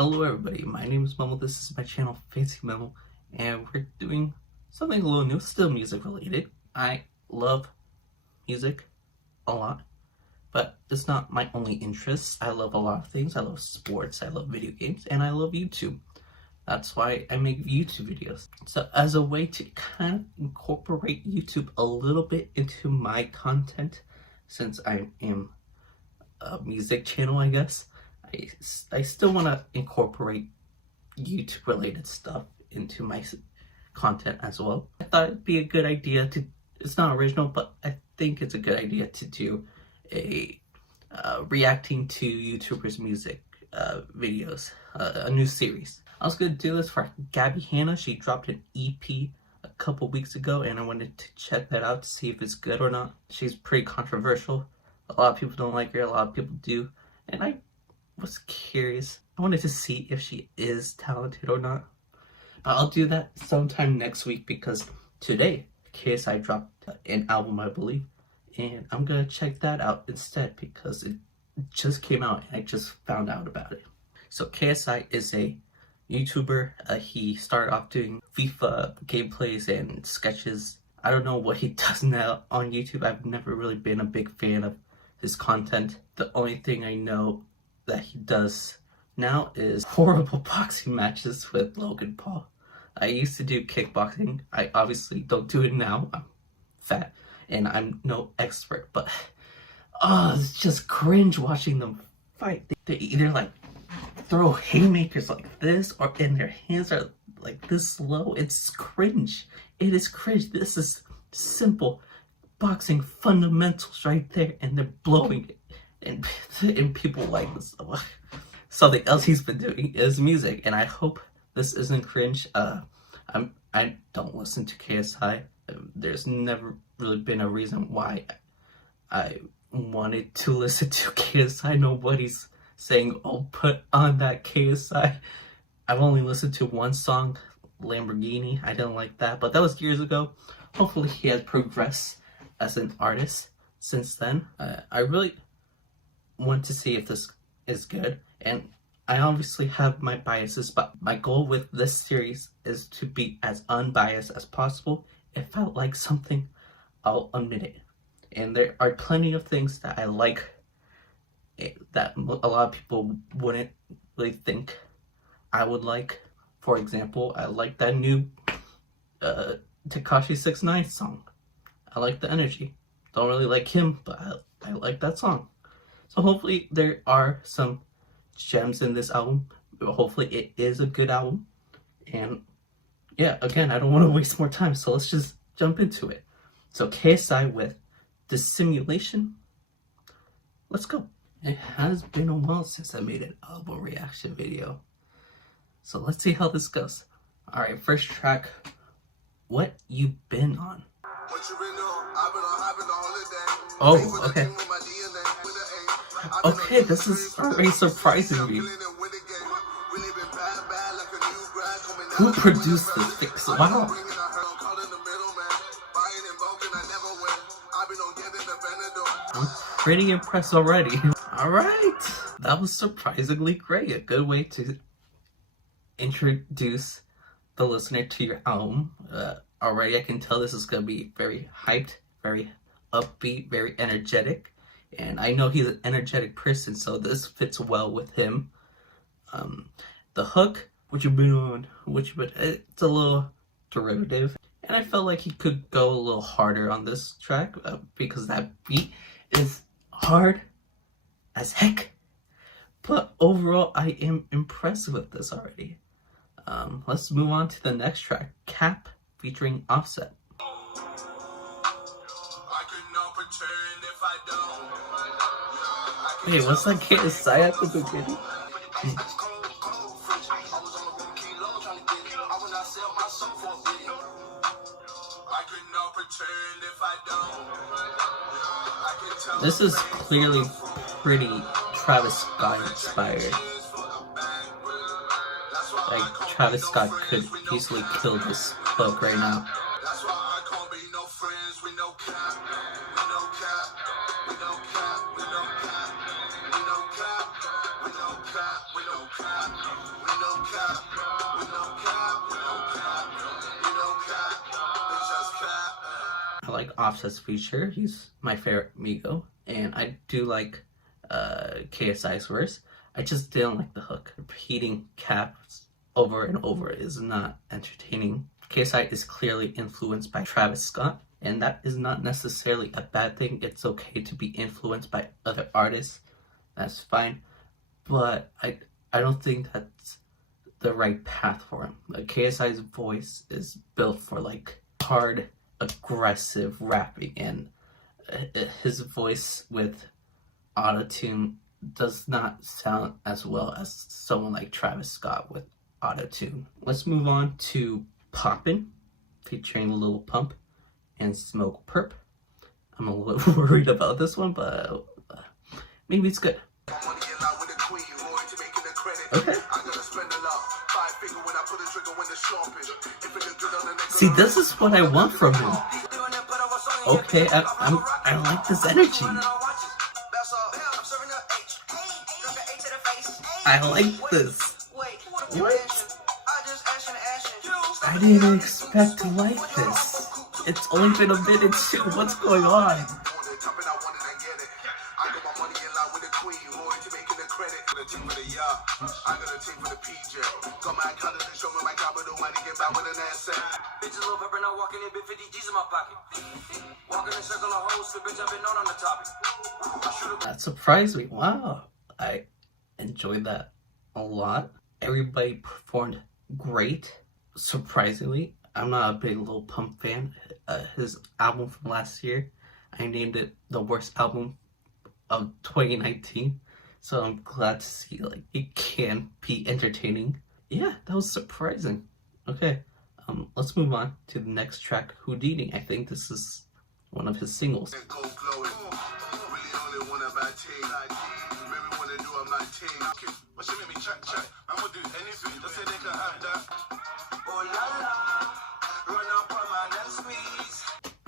Hello everybody, my name is Memo, this is my channel FancyMemo, and we're doing something a little new, still music related. I love music a lot, but it's not my only interest. I love a lot of things. I love sports, I love video games, and I love YouTube. That's why I make YouTube videos. So as a way to kind of incorporate YouTube a little bit into my content, since I am a music channel, I guess, I still want to incorporate YouTube related stuff into my content as well. I thought it'd be a good idea to, it's not original, but I think it's a good idea to do a reacting to YouTubers' music videos, a new series. I was going to do this for Gabby Hanna. She dropped an EP a couple weeks ago, and I wanted to check that out to see if it's good or not. She's pretty controversial. A lot of people don't like her, a lot of people do, and I was curious. I wanted to see if she is talented or not. But I'll do that sometime next week because today KSI dropped an album, I believe, and I'm gonna check that out instead because it just came out and I just found out about it. So KSI is a YouTuber. He started off doing FIFA gameplays and sketches. I don't know what he does now on YouTube. I've never really been a big fan of his content. The only thing I know that he does now is horrible boxing matches with Logan Paul. I used to do kickboxing. I obviously don't do it now. I'm fat and I'm no expert, but it's just cringe watching them fight. They either like throw haymakers like this or in their hands are like this low. It's cringe. It is cringe. This is simple boxing fundamentals right there, and they're blowing it. And people like this. Something else he's been doing is music, and I hope this isn't cringe. I don't listen to KSI. There's never really been a reason why I wanted to listen to KSI. Nobody's saying, oh, put on that KSI. I've only listened to one song, Lamborghini. I didn't like that, but that was years ago. Hopefully he has progressed as an artist since then. I really want to see if this is good, and I obviously have my biases, but my goal with this series is to be as unbiased as possible. If I like something, I'll admit it, and there are plenty of things that I like that a lot of people wouldn't really think I would like. For example, I like that new Tekashi 6ix9ine song. I like the energy. Don't really like him, but I like that song. So hopefully there are some gems in this album. Hopefully it is a good album. And yeah, again, I don't want to waste more time, so let's just jump into it. So KSI with Dissimulation. Let's go. It has been a while since I made an album reaction video, so let's see how this goes. Alright, first track, What You Been On. Oh, okay. Okay, this is already surprising me. Who produced this? Wow. I'm pretty impressed already. Alright, that was surprisingly great. A good way to introduce the listener to your album. Already I can tell this is going to be very hyped, very upbeat, very energetic. And I know he's an energetic person, so this fits well with him. The hook, what you been on, it's a little derivative. And I felt like he could go a little harder on this track because that beat is hard as heck. But overall, I am impressed with this already. Let's move on to the next track, Cap featuring Offset. Wait, what's that KSI at the beginning? This is clearly pretty Travis Scott inspired. Like, Travis Scott could easily kill this hook right now. I like Offset's feature. He's my favorite Migo, and I do like KSI's verse. I just didn't like the hook. Repeating caps over and over is not entertaining. KSI is clearly influenced by Travis Scott, and that is not necessarily a bad thing. It's okay to be influenced by other artists. That's fine. But I don't think that's the right path for him. Like, KSI's voice is built for like hard, aggressive rapping, and his voice with autotune does not sound as well as someone like Travis Scott with autotune. Let's move on to Poppin, featuring Lil Pump and Smokepurpp. I'm a little worried about this one, but maybe it's good. Okay. See, this is what I want from him. Okay, I like this energy. I like this. What? I didn't expect to like this. It's only been a minute too. What's going on? That surprised me. Wow. I enjoyed that a lot. Everybody performed great. Surprisingly, I'm not a big Lil Pump fan. His album from last year, I named it the worst album of 2019. So I'm glad to see like it can be entertaining. Yeah, that was surprising. Okay, let's move on to the next track, Houdini. I think this is one of his singles.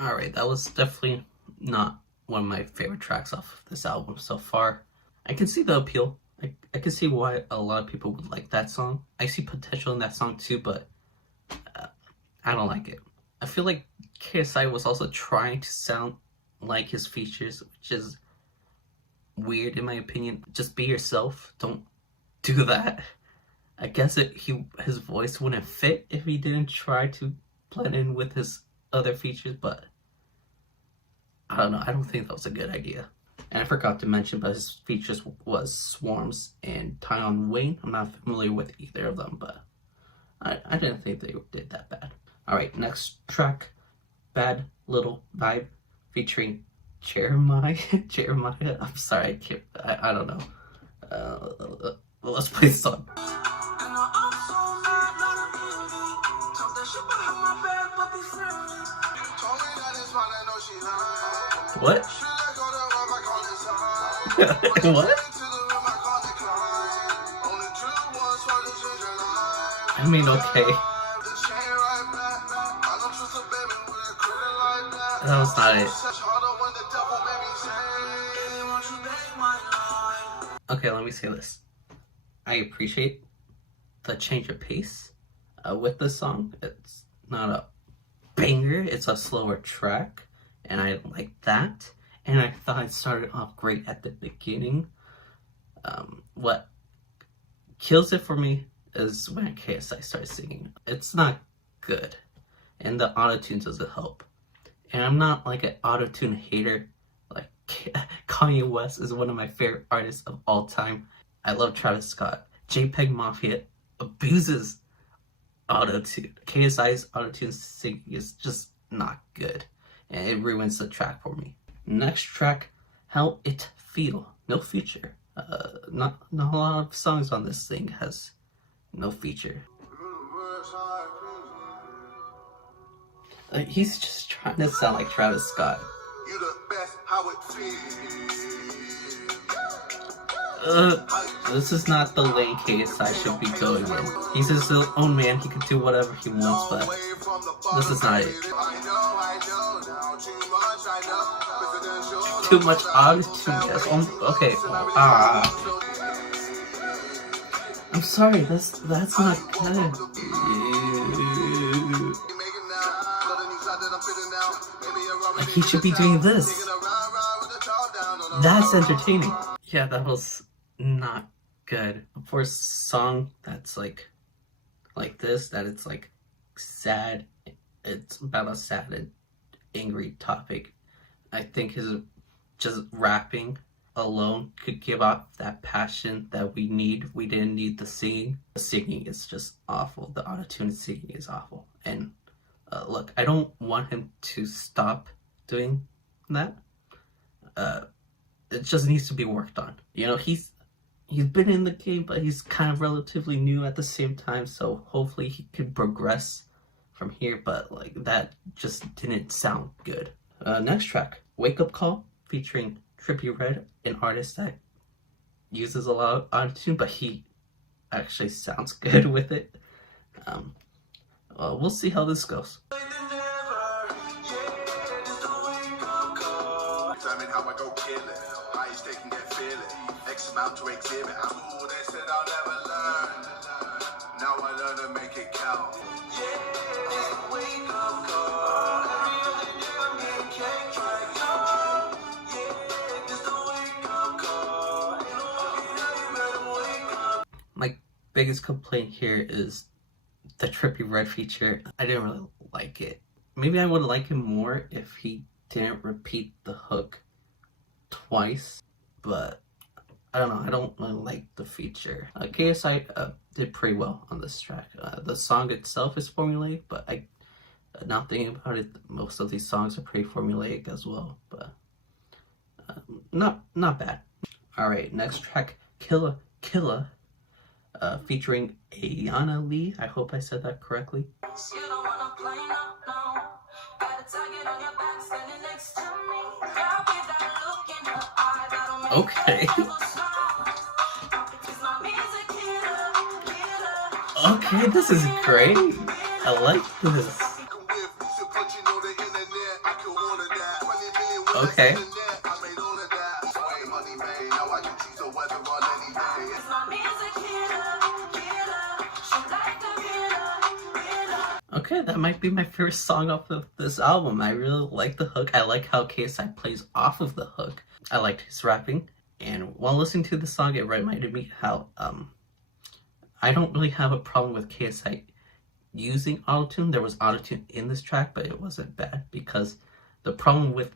Alright, that was definitely not one of my favorite tracks off of this album so far. I can see the appeal. I can see why a lot of people would like that song. I see potential in that song too, but I don't like it. I feel like KSI was also trying to sound like his features, which is weird in my opinion. Just be yourself. Don't do that. I guess his voice wouldn't fit if he didn't try to blend in with his other features, but I don't know. I don't think that was a good idea. And I forgot to mention, but his features was Swarmz and Tion. I'm not familiar with either of them, but I didn't think they did that bad. Alright, next track, Bad Lil Vibe, featuring Jeremih. Jeremih? I'm sorry, I don't know. Let's play the song. What? What? I mean, okay. That was not it. Okay, let me say this. I appreciate the change of pace with this song. It's not a banger, it's a slower track, and I like that. And I thought it started off great at the beginning. What kills it for me is when KSI starts singing. It's not good, and the autotune doesn't help. And I'm not like an autotune hater. Like Kanye West is one of my favorite artists of all time. I love Travis Scott. JPEG Mafia abuses autotune. KSI's autotune singing is just not good, and it ruins the track for me. Next track, How It Feel. No feature. Not a lot of songs on this thing has no feature. He's just trying to sound like Travis Scott. You the best, how it feels. This is not the lane KSI should be going in. He's his own man, he can do whatever he wants, but this is not it. Too much autotune. Okay. I'm sorry, that's not good. Like, he should be doing this. That's entertaining. Yeah, that was not good. For a song that's like this, that it's like sad, it's about a sad and angry topic. I think his just rapping alone could give off that passion that we need. We didn't need the singing. The singing is just awful. The auto-tune singing is awful. And look, I don't want him to stop doing that. It just needs to be worked on. You know, he's been in the game, but he's kind of relatively new at the same time, so hopefully he can progress from here, but like that just didn't sound good. Next track, Wake Up Call, featuring Trippie Red, an artist that uses a lot of auto-tune, but he actually sounds good with it. We'll see how this goes. To exhibit, I'm cool, they said I'll never learn. Now I learn to make it count. Yeah, wake up call. My biggest complaint here is the Trippie Red feature. I didn't really like it. Maybe I would like him more if he didn't repeat the hook twice, but I don't know, I don't really like the feature. KSI did pretty well on this track. The song itself is formulaic, but now thinking about it, most of these songs are pretty formulaic as well, but not bad. Alright, next track, Killa Killa, featuring Aiyana-Lee. I hope I said that correctly. Okay. Okay, this is great. I like this. Okay. Okay, that might be my favorite song off of this album. I really like the hook. I like how KSI plays off of the hook. I liked his rapping. And while listening to the song, it reminded me how I don't really have a problem with KSI using autotune. There was autotune in this track, but it wasn't bad, because the problem with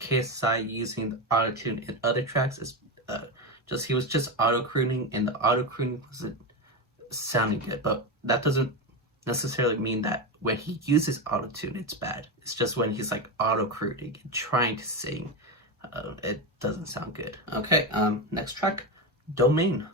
KSI using the autotune in other tracks is he was just auto-crooning, and the auto-crooning wasn't sounding good. But that doesn't necessarily mean that when he uses autotune it's bad. It's just when he's like auto-crooning and trying to sing, it doesn't sound good. Okay, next track, Domain.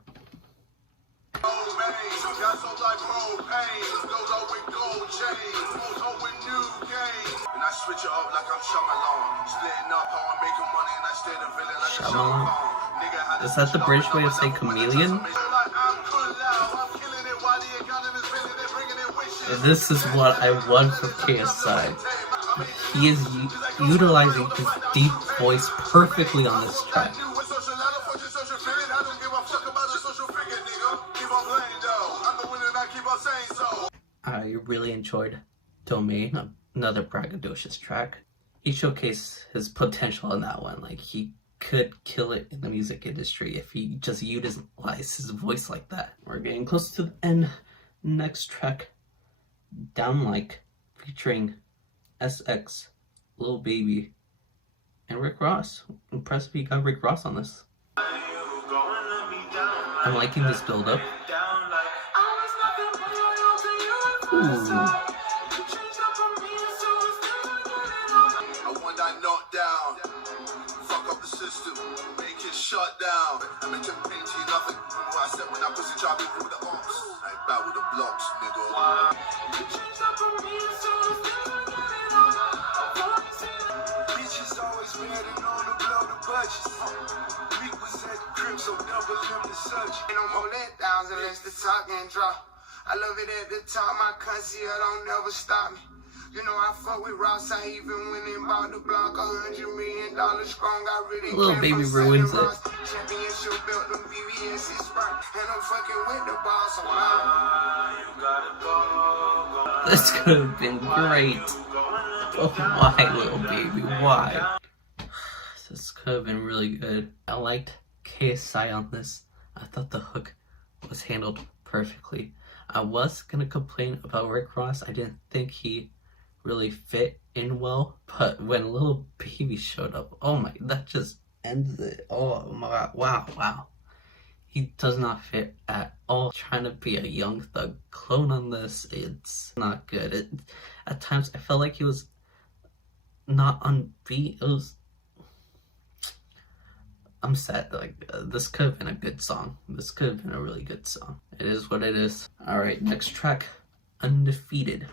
Is that the British way of saying chameleon? This is what I want from KSI. He is utilizing his deep voice perfectly on this track. I really enjoyed Domain, another braggadocious track. He showcased his potential in that one. Like, he could kill it in the music industry if he just utilized his voice like that. We're getting close to the end. Next track, Down Like, featuring SX, Lil Baby, and Rick Ross. Impressed we got Rick Ross on this. I'm liking this build up. Ooh. Shut down. I meant to paint you nothing. Remember I said when I pussy tried me through the ops. I bout with the blocks, nigga. Bitches always betting on the blow the budgets. Week was at the crib, so double them the subject. Ain't no more let downs unless the top and drop. I love it at the top, my conceal don't never stop me. You know I fuck with Ross, I even went and bought the block, $100 million strong. I really Lil Baby ruins it. Championship belt, them VVS is right, and I'm fucking with the boss. This could have been great. Oh, why, Lil Baby? Why? This could have been really good. I liked KSI on this. I thought the hook was handled perfectly. I was gonna complain about Rick Ross. I didn't think he really fit in well, but when Lil Baby showed up, oh my, that just ends it. Oh my, wow. He does not fit at all. Trying to be a Young Thug clone on this, it's not good. At times, I felt like he was not on beat. It was... I'm sad. Like, this could have been a good song. This could have been a really good song. It is what it is. Alright, next track, Undefeated.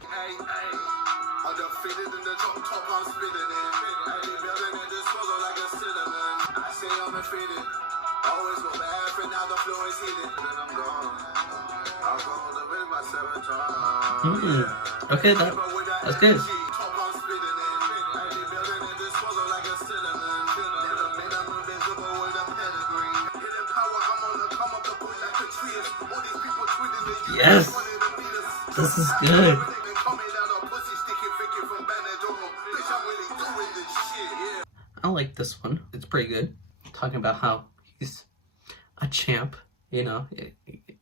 Undefeated in the top, I'm spitting in. Building in this puzzle like a cinnamon. I say I'm undefeated. Always go bad, but now the floor is heated. Then I'm gone. I'll go to with my 7 times. Okay, that's good. Yes, this is good. I like this one. It's pretty good. Talking about how he's a champ, you know.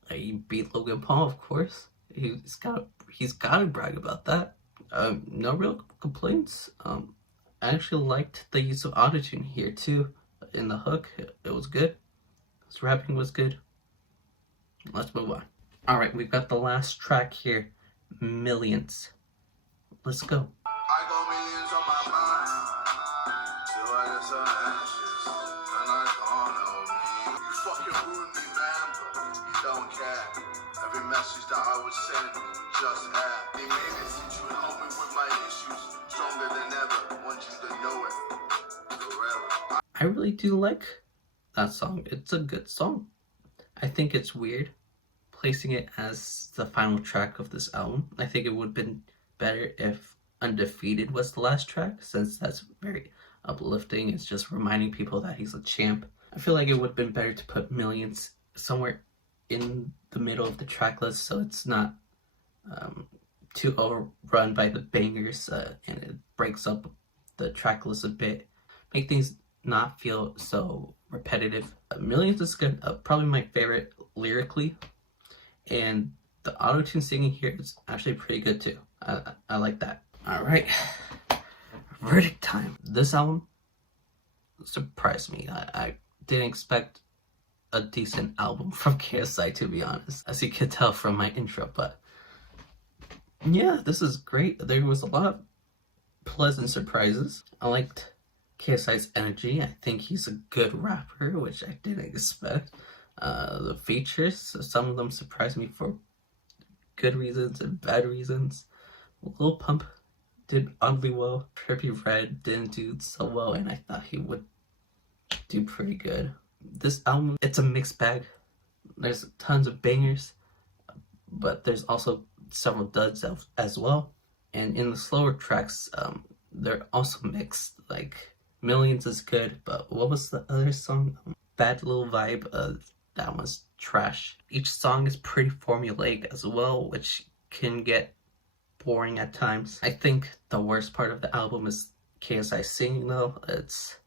He beat Logan Paul, of course. He's got to brag about that. No real complaints. I actually liked the use of autotune here too in the hook. It was good. His rapping was good. Let's move on. Alright, we've got the last track here, Millions. Let's go. I got millions on my mind. So I just ashes, and I can't help me. You fucking ruined me, man. You don't care. Every message that I would send, just air. They made it since you help me with my issues. Stronger than ever. Want you to know it. Forever. I really do like that song. It's a good song. I think it's weird placing it as the final track of this album. I think it would have been better if Undefeated was the last track, since that's very uplifting. It's just reminding people that he's a champ. I feel like it would have been better to put Millions somewhere in the middle of the track list, so it's not too overrun by the bangers, and it breaks up the track list a bit. Make things not feel so repetitive. Millions is good. Probably my favorite lyrically. And the auto-tune singing here is actually pretty good too. I like that. Alright, verdict time. This album surprised me. I didn't expect a decent album from KSI, to be honest, as you could tell from my intro, but yeah, this is great. There was a lot of pleasant surprises. I liked KSI's energy. I think he's a good rapper, which I didn't expect. The features, some of them surprised me for good reasons and bad reasons. Lil Pump did oddly well. Trippie Red didn't do so well, and I thought he would do pretty good. This album, it's a mixed bag. There's tons of bangers, but there's also several duds as well. And in the slower tracks, they're also mixed. Like, Millions is good, but what was the other song? Bad Lil Vibe, that was trash. Each song is pretty formulaic as well, which can get boring at times. I think the worst part of the album is KSI singing though. It's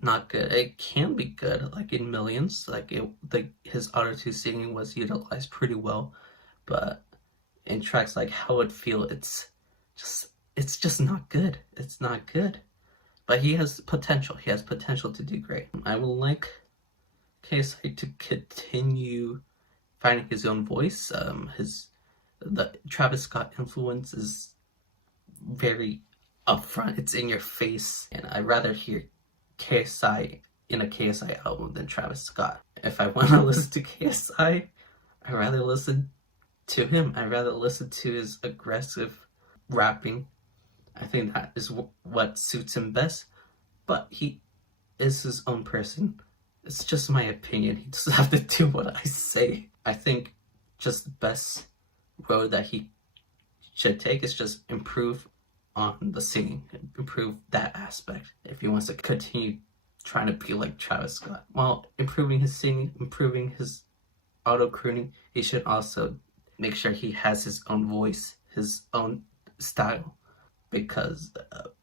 not good. It can be good, like in Millions. His auto-tune singing was utilized pretty well, but in tracks like How It Feel, it's just not good. It's not good. But he has potential. He has potential to do great. I would like KSI to continue finding his own voice. The Travis Scott influence is very upfront. It's in your face, and I'd rather hear KSI in a KSI album than Travis Scott. If I want to listen to KSI, I'd rather listen to him. I'd rather listen to his aggressive rapping. I think that is what suits him best, but he is his own person. It's just my opinion. He doesn't have to do what I say. I think just the best road that he should take is just improve on the singing, improve that aspect if he wants to continue trying to be like Travis Scott. While improving his singing, improving his auto-crooning, he should also make sure he has his own voice, his own style, because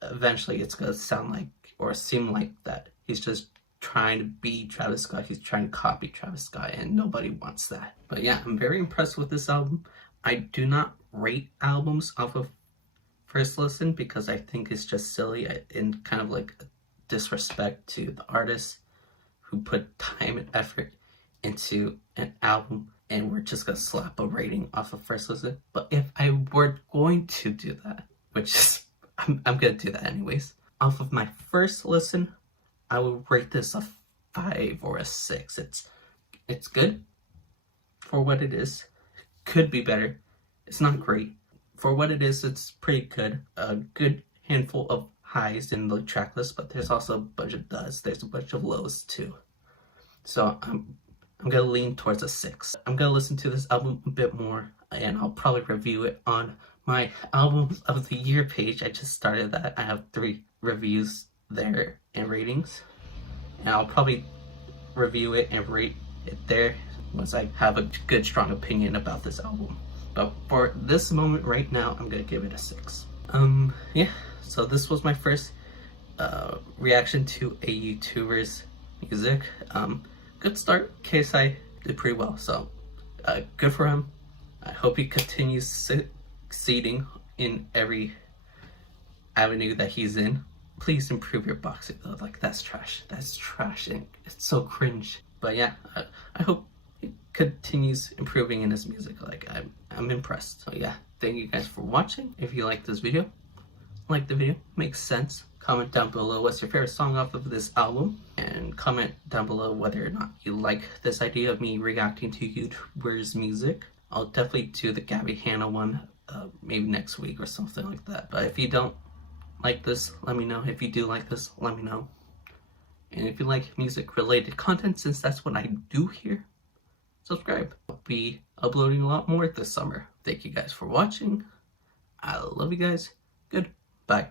eventually it's going to sound like or seem like that he's just trying to be Travis Scott, he's trying to copy Travis Scott, and nobody wants that. But yeah, I'm very impressed with this album. I do not rate albums off of first listen because I think it's just silly and kind of like a disrespect to the artists who put time and effort into an album, and we're just gonna slap a rating off of first listen. But if I were going to do that, which is I'm gonna do that anyways, off of my first listen, I would rate this a 5 or a 6. It's good for what it is. Could be better. It's not great. For what it is, it's pretty good. A good handful of highs in the track list, but there's also a bunch of duds. There's a bunch of lows too. So I'm gonna lean towards a 6. I'm gonna listen to this album a bit more, and I'll probably review it on my albums of the year page. I just started that. I have 3 reviews there and ratings, and I'll probably review it and rate it there once I have a good strong opinion about this album. But for this moment right now, I'm gonna give it a 6. Yeah, so this was my first reaction to a YouTuber's music. Good start. KSI did pretty well, so good for him. I hope he continues succeeding in every avenue that he's in. Please improve your boxing though. Like, that's trash. That's trash, and it's so cringe. But yeah, I hope he continues improving in his music. Like, I'm impressed. So yeah, thank you guys for watching. If you like this video, like the video, makes sense. Comment down below what's your favorite song off of this album, and comment down below whether or not you like this idea of me reacting to YouTubers' music. I'll definitely do the Gabby Hanna one maybe next week or something like that. But if you don't like this, let me know. If you do like this, let me know. And if you like music related content, since that's what I do here, subscribe. I'll be uploading a lot more this summer. Thank you guys for watching. I love you guys. Goodbye.